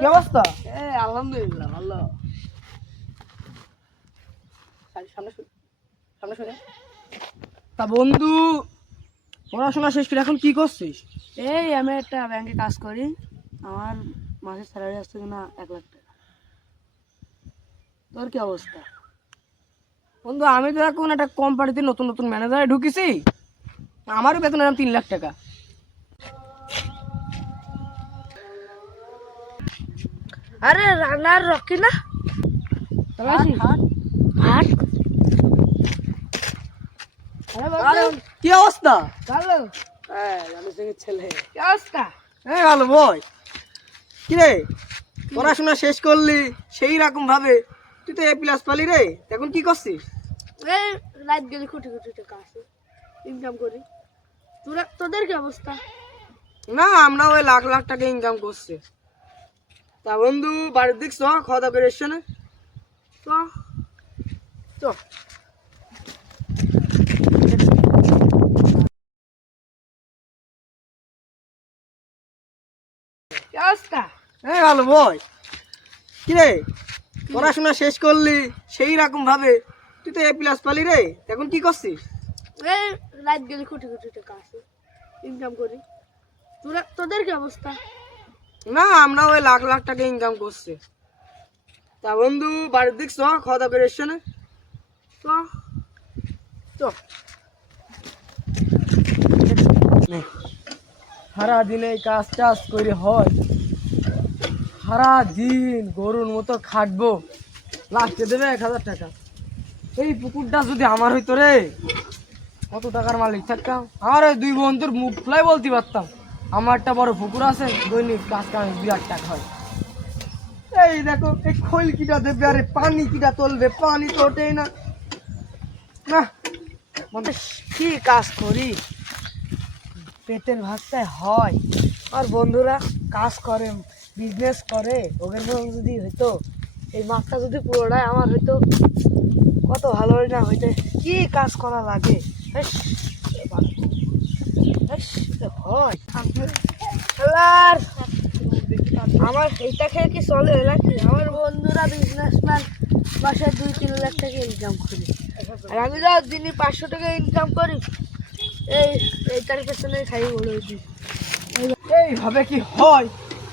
কি অবস্থা? আলহামদুলিল্লাহ ভালো। তা বন্ধু, পড়াশোনা শেষ করে এখন কি করছিস? এই আমি একটা ব্যাংকে কাজ করি, আমার মাসের স্যালারি আসছে কিনা 1 লাখ টাকা। তোর কি অবস্থা? বন্ধু, আমি তো এখন একটা কোম্পানিতে নতুন নতুন ম্যানেজারে ঢুকেছি, আমারও বেতন এরকম 3 লাখ টাকা। আরে রান্নার রকি না? হাট কি অবস্থা? ভালো। ছেলে কি অবস্থা? ভালো বই। কি রে, পড়াশোনা শেষ করলি সেই রকম ভাবে, তুই তো A+ পালি রে, এখন কি করছিস? এই রাত গেলে কোটি কোটি টাকা আছে, ইনকাম করি। তোদের কি অবস্থা? না, আমরা ওই লাখ লাখ টাকা ইনকাম করছি। তা বন্ধু, বাড়ির দিক চ, খাওয়া দাওয়া করে এসছে না? তো চ। কি অবস্থা? ভালো বই। কি রে, পড়াশোনা শেষ করলি সেই রকম ভাবে, তুই তো A+ পালি রে, এখন কি করছিস? এই রাত গেলে কোটি কোটি টাকা আছে, ইনকাম করি। তোদের কি অবস্থা? না, আমরা ওই লাখ লাখ টাকা ইনকাম করছি। তা বন্ধু, বাড়ির দিক চ, খাওয়া দাওয়া করে এসছে না? তো চ। সারা দিনে কাজ টাজ করে হয়, সারা দিন গরুর মতো খাটবো, লাস্টে দেবে 1,000 টাকা। এই পুকুরটা যদি আমার হইতো রে, কত টাকার মালিক থাকতাম। আমার ওই 2 বন্ধুর মুখ ফুলাই বলতে পারতাম, আমার একটা বড় পুকুর আছে, দৈনিক কাজ কামে 2 লাখ টাকা হয়। এই দেখো, এই খৈল কিটা দেবে, আরে পানি কিটা তুলবে, পানি তো ওঠেই না। না, মানে কি কাজ করি, পেটের ভাতটাই হয়। আর বন্ধুরা কাজ করে, বিজনেস করে, ওদের মতো যদি হইতো, এই মাঠটা যদি পুরোটাই আমার হইতো, কত ভালো না হইতে। কি কাজ করা লাগে, হয় আমার এইটা খেয়ে কি চলে নাকি? আমার বন্ধুরা বিজনেসম্যান, মাসে 2-3 লাখ টাকা ইনকাম করি, আর আমি তো দিনে 500 টাকা ইনকাম করি। এইটার পেছনে খাই বলে দিই। এইভাবে কি হয়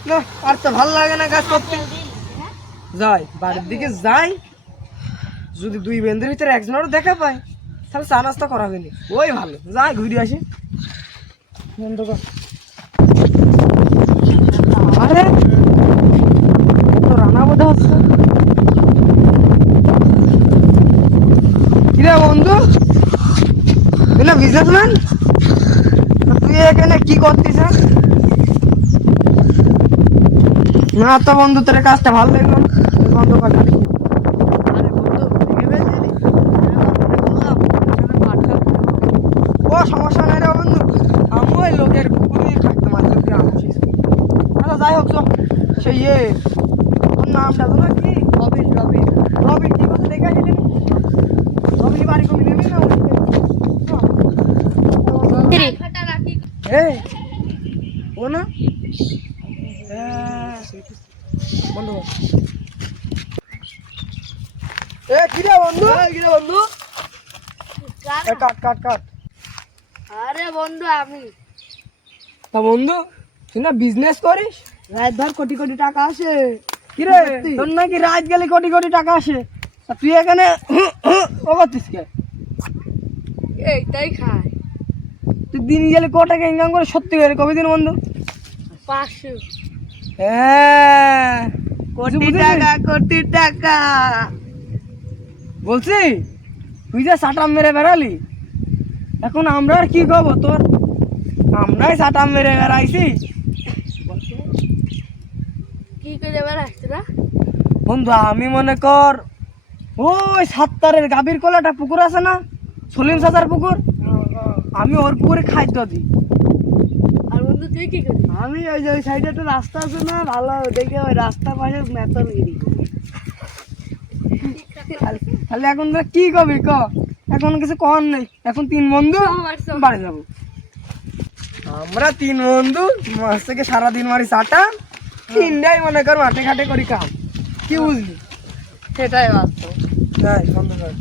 না? আর তো ভালো লাগে না কাজ করতে। যাই বাড়ির দিকে যাই, যদি 2 বেন্দের ভিতরে একজনেরও দেখা পাই, তাহলে চা নাস্তা করা হয়নি, ওই ভালো। যাই ঘুরে আসি। বন্ধ কর। আরে তো রান্না বোধ হচ্ছে। কিরে বন্ধু, তুই না বিজনেসম্যান, তুই এখানে কি করতিস? না তো বন্ধু, তোর কাজটা ভালো লাগলো না, বন্ধ কর। ও সমস্যা নাই রে বন্ধু, আমি ওই লোকের পুকুরে থাকতাম আর কি। আচ্ছা যাই হোক, সেই ওর নামটা তো না কি, রবিন। রবিন কি কথা দেখে আসলি? রবিন বাড়ি কমে নেবি না? ও না বন্ধু। কিরে বন্ধু, কাট। আরে বন্ধু, আমি তা বন্ধু, তুই না বিজনেস করিস, রাত ভর কোটি কোটি টাকা আসে। কিরে তোর নাকি রাত গেলে কোটি কোটি টাকা আসে, তা তুই এখানে ও করতিস কে? এইটাই খায়। তুই দিন গেলে ক টাকা ইনকাম করে সত্যি করে কবে দিন বন্ধু? 500। হ্যাঁ, কোটি টাকা বলছি, তুই যে সাটাম মেরে বেড়ালি, এখন আমরা আর কি করবো তোর? আমরাই সাটাম মেরে বেড়াইছি। কি করে বেড়াচ্ছি না বন্ধু, আমি মনে কর ওই 7 গাভীর কোলাটা পুকুর আছে না, সলিম চাচার পুকুর, আমি ওর পুকুরে খাদ্য দিই। আর বন্ধু তুই কি করিস? আমি ওই যে ওই সাইডে একটা রাস্তা আছে না, ভালো দেখে ওই রাস্তার পাশে মেতনগিরি। তাহলে এখন তোরা কি করবি ক? এখন কিছু কর নেই, এখন 3 বন্ধু বাড়ি যাবো। আমরা 3 বন্ধু মাস থেকে সারাদিন মারি চাটা, তিনটাই মনে কর মাঠে ঘাটে করি কাম, কি বুঝলি? সেটাই বাস্তব। হ্যাঁ বন্ধ কর।